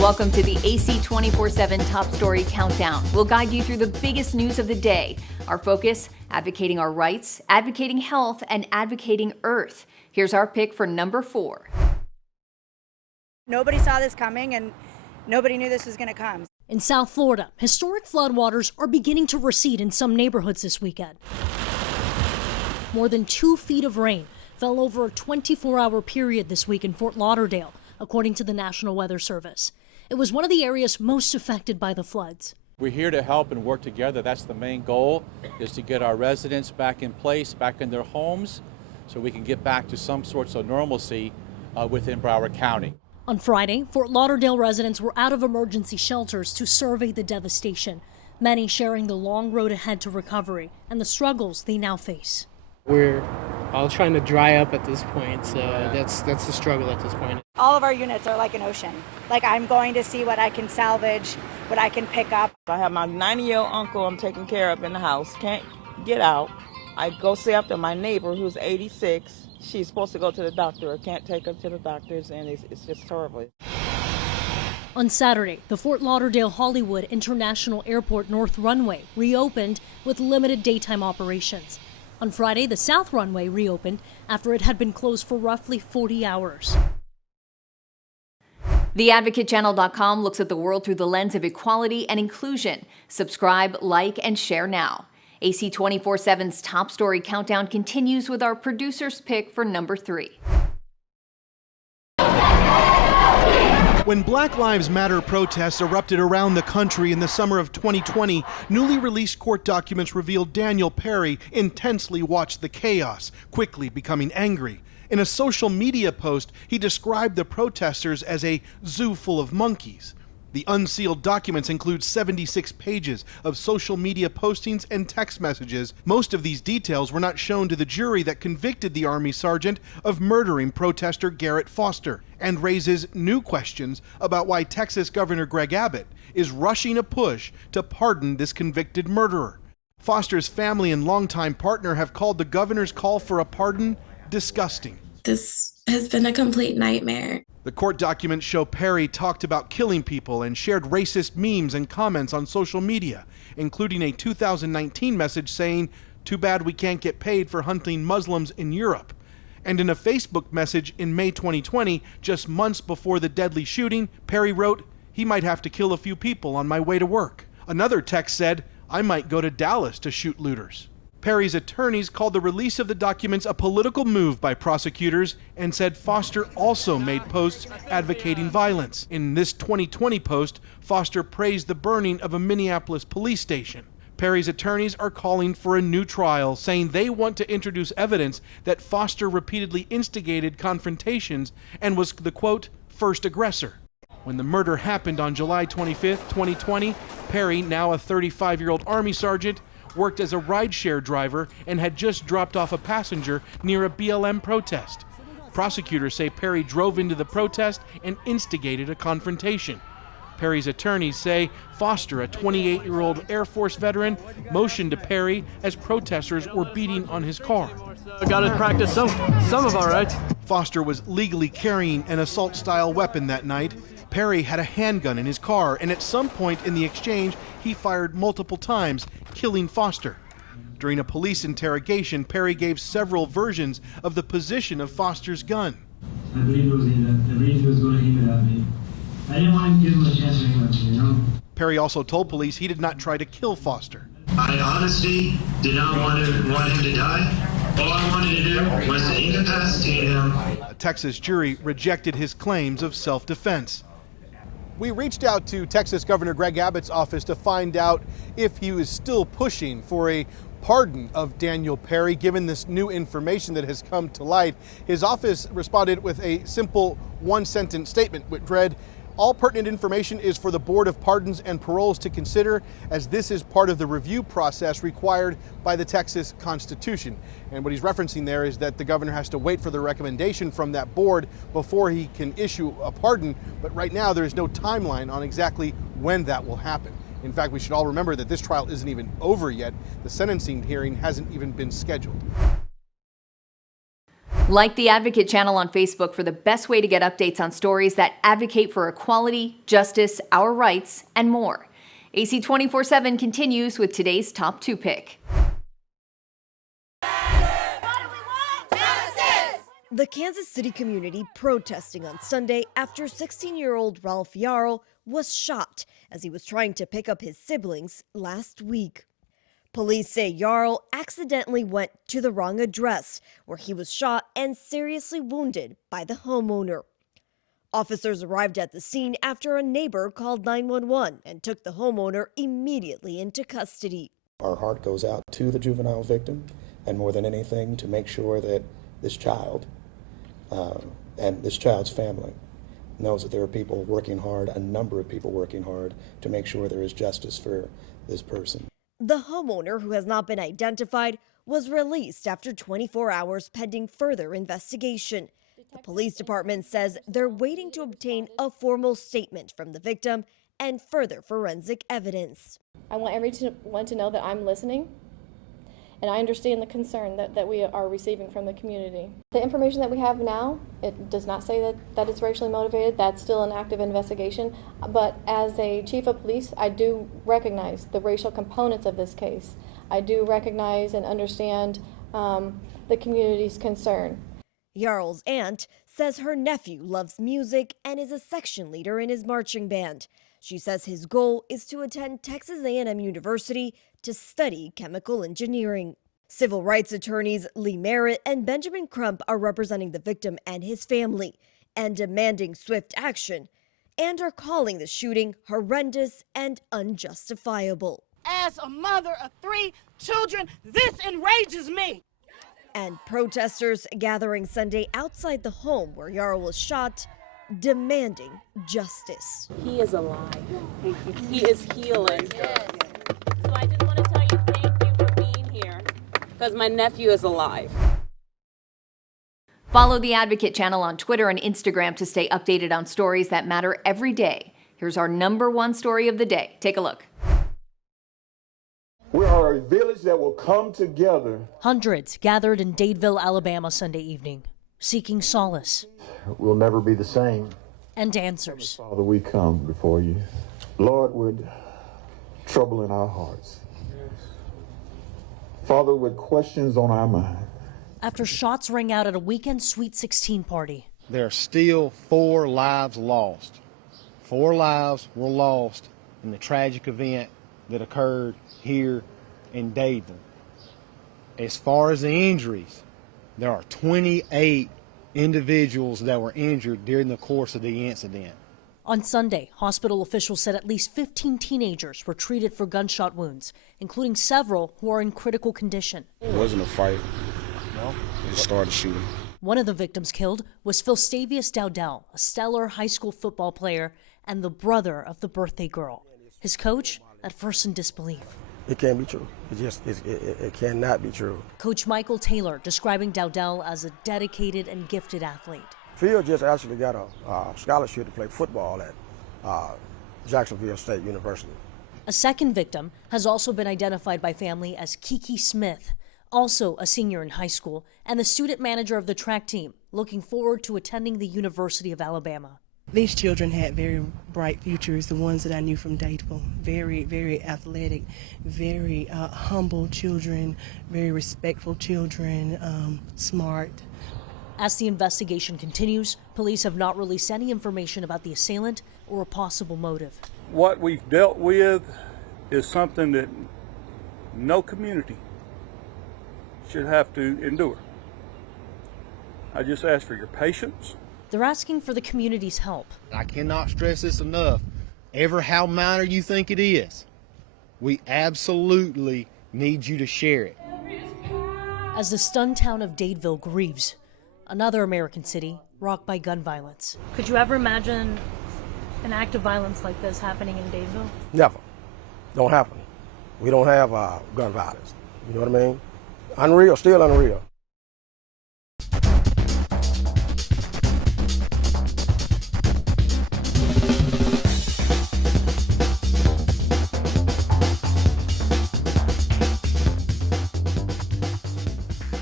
Welcome to the AC 24/7 Top Story Countdown. We'll guide you through the biggest news of the day. Our focus, advocating our rights, advocating health, and advocating Earth. Here's our pick for number 4. Nobody saw this coming and nobody knew this was going to come. In South Florida, historic floodwaters are beginning to recede in some neighborhoods this weekend. More than 2 feet of rain fell over a 24-hour period this week in Fort Lauderdale, according to the National Weather Service. It was one of the areas most affected by the floods. We're here to help and work together. That's the main goal, is to get our residents back in place, back in their homes, so we can get back to some sorts of normalcy within Broward County. On Friday, Fort Lauderdale residents were out of emergency shelters to survey the devastation, many sharing the long road ahead to recovery and the struggles they now face. We're all trying to dry up at this point, so that's the struggle at this point. All of our units are like an ocean. Like, I'm going to see what I can salvage, what I can pick up. I have my 90-year-old uncle I'm taking care of in the house. Can't get out. I go see after my neighbor who's 86. She's supposed to go to the doctor. I can't take her to the doctors, and it's just horrible. On Saturday, the Fort Lauderdale Hollywood International Airport North Runway reopened with limited daytime operations. On Friday, the South Runway reopened after it had been closed for roughly 40 hours. TheAdvocateChannel.com looks at the world through the lens of equality and inclusion. Subscribe, like, and share now. AC 24/7's Top Story Countdown continues with our producer's pick for number 3. When Black Lives Matter protests erupted around the country in the summer of 2020, newly released court documents revealed Daniel Perry intensely watched the chaos, quickly becoming angry. In a social media post, he described the protesters as a zoo full of monkeys. The unsealed documents include 76 pages of social media postings and text messages. Most of these details were not shown to the jury that convicted the Army sergeant of murdering protester Garrett Foster, and raises new questions about why Texas Governor Greg Abbott is rushing a push to pardon this convicted murderer. Foster's family and longtime partner have called the governor's call for a pardon disgusting. This has been a complete nightmare. The court documents show Perry talked about killing people and shared racist memes and comments on social media, including a 2019 message saying, "Too bad we can't get paid for hunting Muslims in Europe." And in a Facebook message in May 2020, just months before the deadly shooting, Perry wrote, "He might have to kill a few people on my way to work." Another text said, "I might go to Dallas to shoot looters." Perry's attorneys called the release of the documents a political move by prosecutors and said Foster also made posts advocating violence. In this 2020 post, Foster praised the burning of a Minneapolis police station. Perry's attorneys are calling for a new trial, saying they want to introduce evidence that Foster repeatedly instigated confrontations and was the, quote, first aggressor. When the murder happened on July 25, 2020, Perry, now a 35-year-old Army sergeant, worked as a rideshare driver and had just dropped off a passenger near a BLM protest. Prosecutors say Perry drove into the protest and instigated a confrontation. Perry's attorneys say Foster, a 28-year-old Air Force veteran, motioned to Perry as protesters were beating on his car. I gotta practice some of our rights. Foster was legally carrying an assault-style weapon that night. Perry had a handgun in his car, and at some point in the exchange, he fired multiple times, killing Foster. During a police interrogation, Perry gave several versions of the position of Foster's gun. I believe it was the range was going to aim it at me. I didn't want to give him a chance to aim at me, you know? Perry also told police he did not try to kill Foster. I honestly did not want him to die. All I wanted to do was to incapacitate him. A Texas jury rejected his claims of self-defense. We reached out to Texas Governor Greg Abbott's office to find out if he was still pushing for a pardon of Daniel Perry, given this new information that has come to light. His office responded with a simple one-sentence statement which read, "All pertinent information is for the Board of Pardons and Paroles to consider, as this is part of the review process required by the Texas Constitution." And what he's referencing there is that the governor has to wait for the recommendation from that board before he can issue a pardon. But right now, there is no timeline on exactly when that will happen. In fact, we should all remember that this trial isn't even over yet. The sentencing hearing hasn't even been scheduled. Like the Advocate channel on Facebook for the best way to get updates on stories that advocate for equality, justice, our rights, and more. AC 24/7 continues with today's top 2 pick. The Kansas City community protesting on Sunday after 16-year-old Ralph Yarl was shot as he was trying to pick up his siblings last week. Police say Yarl accidentally went to the wrong address, where he was shot and seriously wounded by the homeowner. Officers arrived at the scene after a neighbor called 911 and took the homeowner immediately into custody. Our heart goes out to the juvenile victim, and more than anything, to make sure that this child and this child's family knows that there are people working hard, a number of people working hard, to make sure there is justice for this person. The homeowner, who has not been identified, was released after 24 hours pending further investigation. The police department says they're waiting to obtain a formal statement from the victim and further forensic evidence. I want everyone to know that I'm listening, and I understand the concern that we are receiving from the community. The information that we have now, it does not say that it's racially motivated. That's still an active investigation. But as a chief of police, I do recognize the racial components of this case. I do recognize and understand the community's concern. Yarl's aunt says her nephew loves music and is a section leader in his marching band. She says his goal is to attend Texas A&M University to study chemical engineering. Civil rights attorneys Lee Merritt and Benjamin Crump are representing the victim and his family and demanding swift action, and are calling the shooting horrendous and unjustifiable. As a mother of 3 children, this enrages me. And protesters gathering Sunday outside the home where Yarl was shot, demanding justice. He is alive. He is healing. Yes. So I just want to tell you thank you for being here, because my nephew is alive. Follow the Advocate channel on Twitter and Instagram to stay updated on stories that matter every day. Here's our #1 story of the day. Take a look. We are a village that will come together. Hundreds gathered in Dadeville, Alabama Sunday evening, seeking solace. We'll never be the same. And answers. Father, we come before you, Lord, with trouble in our hearts. Father, with questions on our mind. After shots rang out at a weekend Sweet 16 party. There are still 4 lives lost. 4 lives were lost in the tragic event that occurred here in Dadeville. As far as the injuries, there are 28 individuals that were injured during the course of the incident. On Sunday, hospital officials said at least 15 teenagers were treated for gunshot wounds, including several who are in critical condition. It wasn't a fight. No. It started shooting. One of the victims killed was Philstavius Dowdell, a stellar high school football player and the brother of the birthday girl. His coach, at first in disbelief. It can't be true. It cannot be true. Coach Michael Taylor describing Dowdell as a dedicated and gifted athlete. Phil just actually got a scholarship to play football at Jacksonville State University. A second victim has also been identified by family as Kiki Smith, also a senior in high school and the student manager of the track team, looking forward to attending the University of Alabama. These children had very bright futures, the ones that I knew from Dadeville. Very, very athletic, very humble children, very respectful children, smart. As the investigation continues, police have not released any information about the assailant or a possible motive. What we've dealt with is something that no community should have to endure. I just ask for your patience. They're asking for the community's help. I cannot stress this enough. Ever how minor you think it is, we absolutely need you to share it. As the stunned town of Dadeville grieves, another American city rocked by gun violence. Could you ever imagine an act of violence like this happening in Dadeville? Never. Don't happen. We don't have gun violence. You know what I mean? Unreal, still unreal.